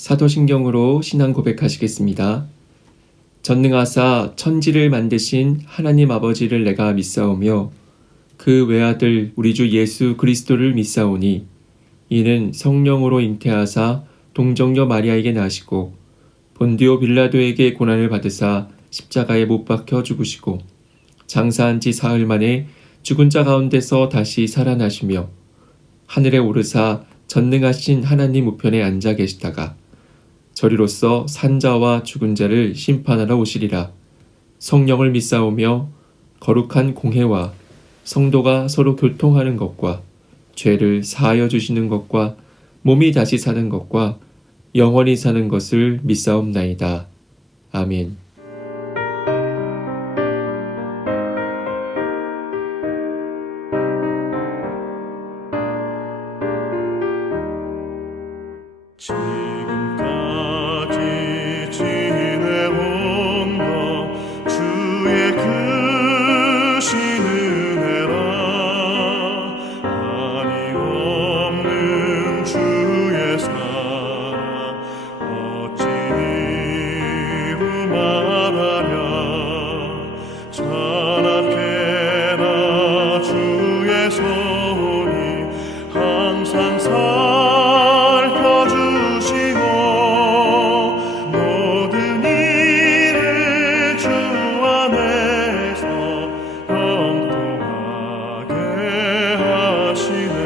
사도신경으로 신앙 고백하시겠습니다. 전능하사 천지를 만드신 하나님 아버지를 내가 믿사오며 그 외아들 우리 주 예수 그리스도를 믿사오니 이는 성령으로 잉태하사 동정녀 마리아에게 나시고 본디오 빌라도에게 고난을 받으사 십자가에 못 박혀 죽으시고 장사한 지 사흘 만에 죽은 자 가운데서 다시 살아나시며 하늘에 오르사 전능하신 하나님 우편에 앉아 계시다가 저리로서 산자와 죽은 자를 심판하러 오시리라. 성령을 믿사오며 거룩한 공회와 성도가 서로 교통하는 것과 죄를 사하여 주시는 것과 몸이 다시 사는 것과 영원히 사는 것을 믿사옵나이다. 아멘. 지금까지 지내온 것 주의 크신 은혜라. 한이 없는 주의 사랑 어찌 이루 말하랴. 찬악해라 주의 손이 항상 살펴주시고 모든 일을 주 안에서 형통하게 하시네.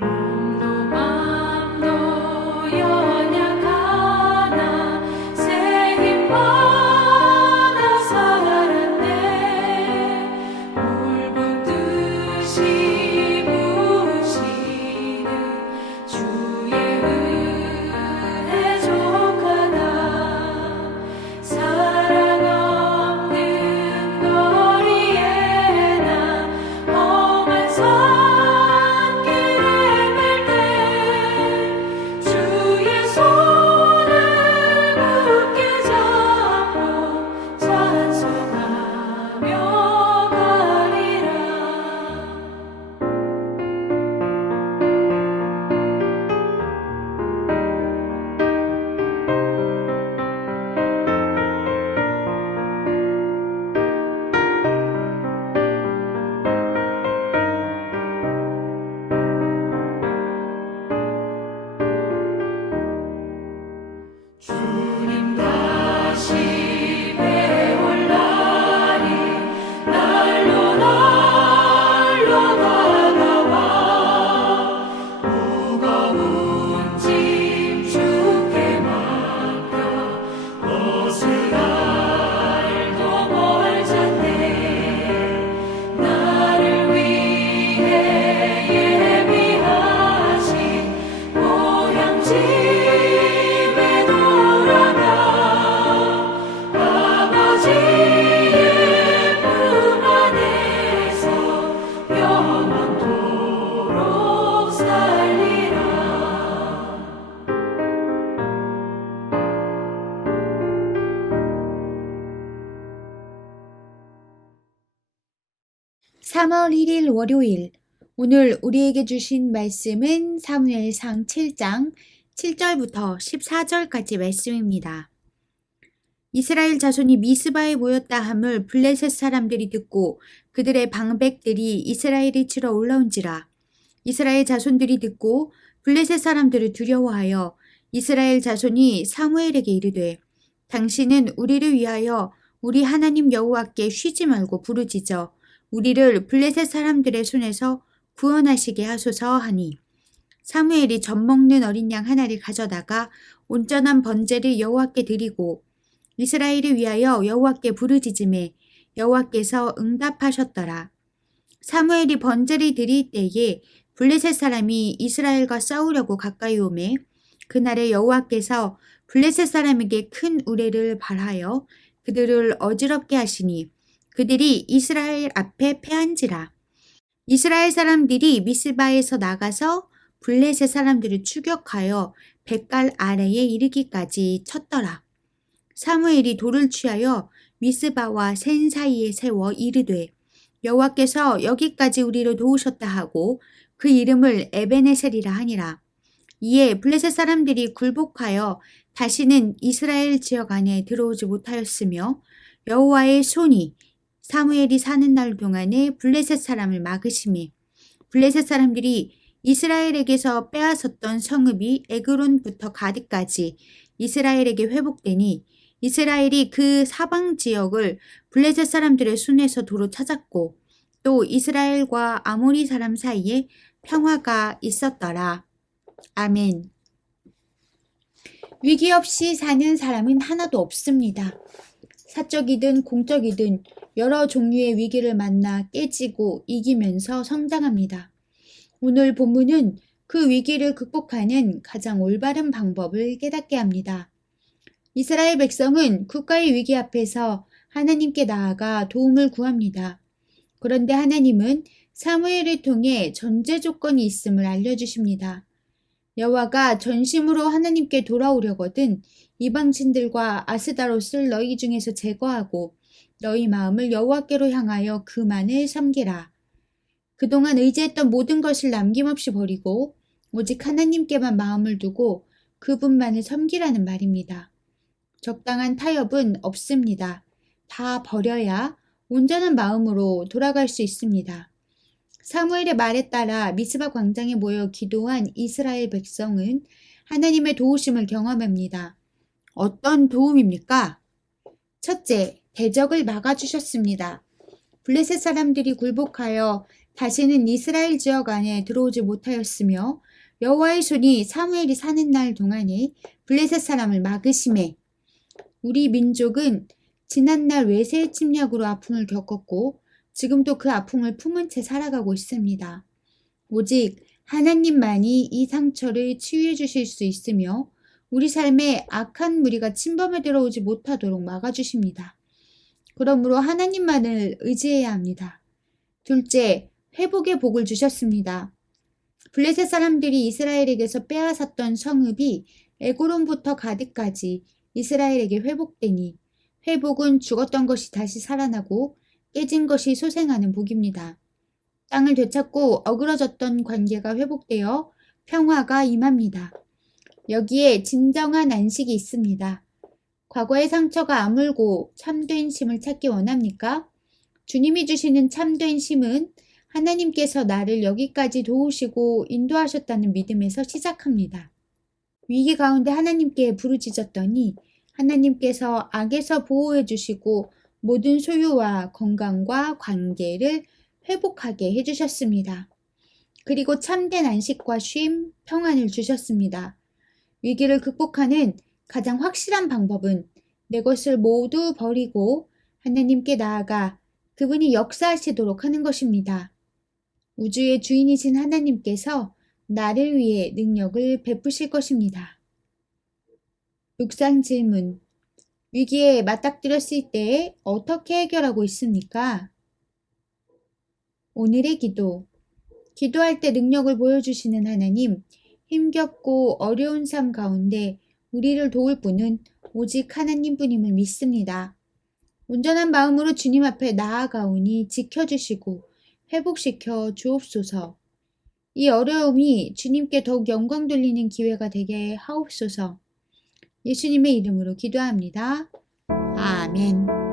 몸도 맘도 연약하나 새 힘 받아 살았네. 울붓듯이 부시는 주의 은혜 족하다. 사랑 없는 거리에 나 험한 산길을 갈 때 주의 손을 굳게 잡고 찬송하며 가리라. 주님 다시 배울 날이 날로 다가와. 무거운 짐 주께 맡겨 벗을 날도 멀잖네. 나를 위해 예비하신 고향 집에 돌아가 아버지의 품 안에서 영원토록 살리라. (3월 1일) 월요일. 오늘 우리에게 주신 말씀은 사무엘상 7장 7절부터 14절까지 말씀입니다. 이스라엘 자손이 미스바에 모였다 함을 블레셋 사람들이 듣고 그들의 방백들이 이스라엘이 치러 올라온지라. 이스라엘 자손들이 듣고 블레셋 사람들을 두려워하여 이스라엘 자손이 사무엘에게 이르되 당신은 우리를 위하여 우리 하나님 여호와께 쉬지 말고 부르짖어 우리를 블레셋 사람들의 손에서 구원하시게 하소서 하니, 사무엘이 젖먹는 어린 양 하나를 가져다가 온전한 번제를 여호와께 드리고 이스라엘을 위하여 여호와께 부르짖음에 여호와께서 응답하셨더라. 사무엘이 번제를 드릴 때에 블레셋 사람이 이스라엘과 싸우려고 가까이 오매 그날에 여호와께서 블레셋 사람에게 큰 우레를 발하여 그들을 어지럽게 하시니 그들이 이스라엘 앞에 패한지라. 이스라엘 사람들이 미스바에서 나가서 블레셋 사람들을 추격하여 뱃갈 아래에 이르기까지 쳤더라. 사무엘이 돌을 취하여 미스바와 센 사이에 세워 이르되 여호와께서 여기까지 우리를 도우셨다 하고 그 이름을 에베네셀이라 하니라. 이에 블레셋 사람들이 굴복하여 다시는 이스라엘 지역 안에 들어오지 못하였으며 여호와의 손이 사무엘이 사는 날 동안에 블레셋 사람을 막으심에 블레셋 사람들이 이스라엘에게서 빼앗았던 성읍이 에그론부터 가드까지 이스라엘에게 회복되니 이스라엘이 그 사방 지역을 블레셋 사람들의 손에서 도로 찾았고 또 이스라엘과 아모리 사람 사이에 평화가 있었더라. 아멘. 위기 없이 사는 사람은 하나도 없습니다. 사적이든 공적이든 여러 종류의 위기를 만나 깨지고 이기면서 성장합니다. 오늘 본문은 그 위기를 극복하는 가장 올바른 방법을 깨닫게 합니다. 이스라엘 백성은 국가의 위기 앞에서 하나님께 나아가 도움을 구합니다. 그런데 하나님은 사무엘을 통해 전제 조건이 있음을 알려주십니다. 여호와가 전심으로 하나님께 돌아오려거든 이방신들과 아스다롯을 너희 중에서 제거하고 너희 마음을 여호와께로 향하여 그만을 섬기라. 그동안 의지했던 모든 것을 남김없이 버리고 오직 하나님께만 마음을 두고 그분만을 섬기라는 말입니다. 적당한 타협은 없습니다. 다 버려야 온전한 마음으로 돌아갈 수 있습니다. 사무엘의 말에 따라 미스바 광장에 모여 기도한 이스라엘 백성은 하나님의 도우심을 경험합니다. 어떤 도움입니까? 첫째, 대적을 막아주셨습니다. 블레셋 사람들이 굴복하여 다시는 이스라엘 지역 안에 들어오지 못하였으며 여호와의 손이 사무엘이 사는 날 동안에 블레셋 사람을 막으심에 우리 민족은 지난날 외세 침략으로 아픔을 겪었고 지금도 그 아픔을 품은 채 살아가고 있습니다. 오직 하나님만이 이 상처를 치유해 주실 수 있으며 우리 삶에 악한 무리가 침범에 들어오지 못하도록 막아주십니다. 그러므로 하나님만을 의지해야 합니다. 둘째, 회복의 복을 주셨습니다. 블레셋 사람들이 이스라엘에게서 빼앗았던 성읍이 에고론부터 가드까지 이스라엘에게 회복되니 회복은 죽었던 것이 다시 살아나고 깨진 것이 소생하는 복입니다. 땅을 되찾고 어그러졌던 관계가 회복되어 평화가 임합니다. 여기에 진정한 안식이 있습니다. 과거의 상처가 아물고 참된 쉼을 찾기 원합니까? 주님이 주시는 참된 쉼은 하나님께서 나를 여기까지 도우시고 인도하셨다는 믿음에서 시작합니다. 위기 가운데 하나님께 부르짖었더니 하나님께서 악에서 보호해 주시고 모든 소유와 건강과 관계를 회복하게 해주셨습니다. 그리고 참된 안식과 쉼, 평안을 주셨습니다. 위기를 극복하는 가장 확실한 방법은 내 것을 모두 버리고 하나님께 나아가 그분이 역사하시도록 하는 것입니다. 우주의 주인이신 하나님께서 나를 위해 능력을 베푸실 것입니다. 묵상 질문. 위기에 맞닥뜨렸을 때 어떻게 해결하고 있습니까? 오늘의 기도. 기도할 때 능력을 보여주시는 하나님, 힘겹고 어려운 삶 가운데 우리를 도울 분은 오직 하나님뿐임을 믿습니다. 온전한 마음으로 주님 앞에 나아가오니 지켜주시고 회복시켜 주옵소서. 이 어려움이 주님께 더욱 영광 돌리는 기회가 되게 하옵소서. 예수님의 이름으로 기도합니다. 아멘.